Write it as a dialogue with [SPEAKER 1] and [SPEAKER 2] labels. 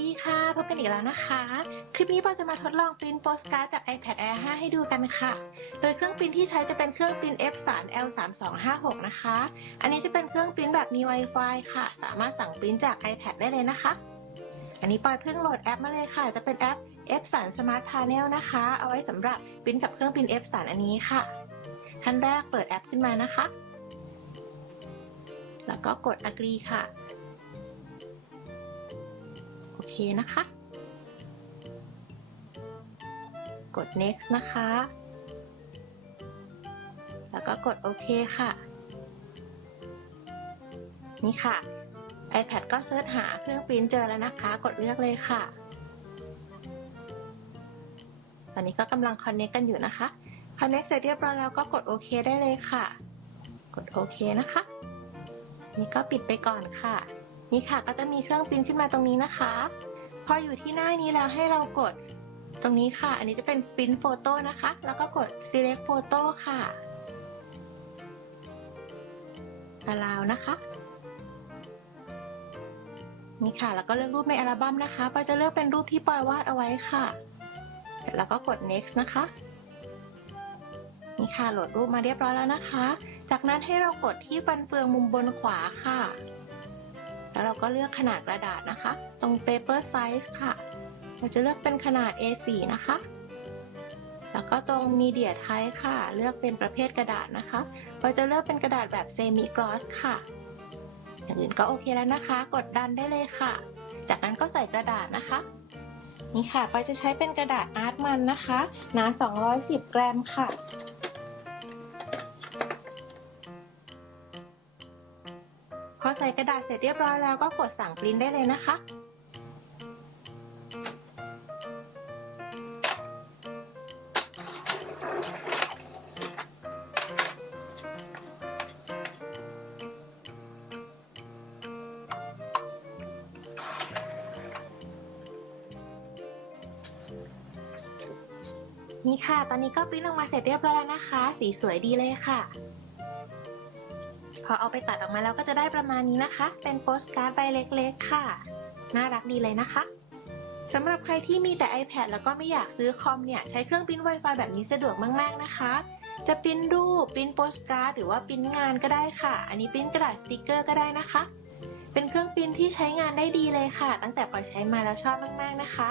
[SPEAKER 1] ดีค่ะ พบกันอีกแล้วนะคะ คลิปนี้ปอจะมาทดลองปริ้นโปสการ์ดจาก iPad Air 5 ให้ดูกันค่ะ โดยเครื่องปริ้นที่ใช้จะเป็นเครื่องปริ้น F3 L3256 นะคะ อันนี้จะเป็นเครื่องปริ้นแบบมี Wi-Fi ค่ะ สามารถสั่งปริ้นจาก iPad ได้เลยนะคะ อันนี้ปอยเพิ่งโหลดแอปมาเลยค่ะ จะเป็นแอป F3 Smart Panel นะคะ เอาไว้สำหรับปริ้นกับเครื่องปริ้น F3 อันนี้ค่ะ ขั้นแรกเปิดแอปขึ้นมานะคะ แล้วก็กด agree ค่ะ นะคะ กด next นะคะ แล้วก็กดโอเคค่ะ นี่ค่ะ iPad ก็เซิร์ชหาเครื่องปริ้นเจอแล้วนะคะ กดเลือกเลยค่ะ ตอนนี้ก็กำลัง connect กันอยู่นะคะ connect เสร็จเรียบร้อยแล้วก็กดโอเคได้เลยค่ะ กดโอเคนะคะ นี่ก็ปิดไปก่อนค่ะ นี่ค่ะก็จะมีเครื่องปริ้นขึ้นมาตรงนี้นะคะ พออยู่ที่หน้านี้แล้วให้เรากดตรงนี้ค่ะ อันนี้จะเป็นปริ้นโฟโต้นะคะ แล้วก็กด select photo ค่ะ allow นะคะ นี่ค่ะ แล้วก็เลือกรูปในอัลบั้มนะคะปอยจะเลือกเป็นรูปที่ปอยวาดเอาไว้ค่ะ เสร็จแล้วก็กด next นะคะ นี่ค่ะ โหลดรูปมาเรียบร้อยแล้วนะคะ จากนั้นให้เรากดที่ฟันเฟืองมุมบนขวาค่ะ แล้วเราก็เลือกขนาดกระดาษนะคะ ตรง paper size ค่ะ เราจะเลือกเป็นขนาด A4 นะคะ แล้วก็ตรง media type ค่ะ เลือกเป็นประเภทกระดาษนะคะ เราจะเลือกเป็นกระดาษแบบ semi gloss ค่ะ อย่างอื่นก็โอเคแล้วนะคะ กดดันได้เลยค่ะ จากนั้นก็ใส่กระดาษนะคะ นี่ค่ะปอยจะใช้เป็นกระดาษอาร์ตมันนะคะ หนา 210 กรัมค่ะ อใส่กระดาษเสร็จเรียบร้อยแล้วก็กดสั่งปริ้นได้เลยนะคะ นี่ค่ะ ตอนนี้ก็ปริ้นออกมาเสร็จเรียบร้อยแล้วนะคะ สีสวยดีเลยค่ะ พอเอาไปตัดออกมาแล้วก็จะได้ประมาณนี้นะคะ เป็นโปสการ์ดใบเล็กๆ ค่ะ น่ารักดีเลยนะคะสำหรับใครที่มีแต่ iPad แล้วก็ไม่อยากซื้อคอมเนี่ย ใช้เครื่องปริ้น Wi-Fi แบบนี้สะดวกมาก ๆ นะคะ จะปริ้นรูปปริ้นโปสการ์ดหรือว่าปริ้นงานก็ได้ค่ะ อันนี้ปริ้นกระดาษสติกเกอร์ก็ได้นะคะ เป็นเครื่องปริ้นที่ใช้งานได้ดีเลยค่ะ ตั้งแต่ปอยใช้มาแล้วชอบมาก ๆ นะคะ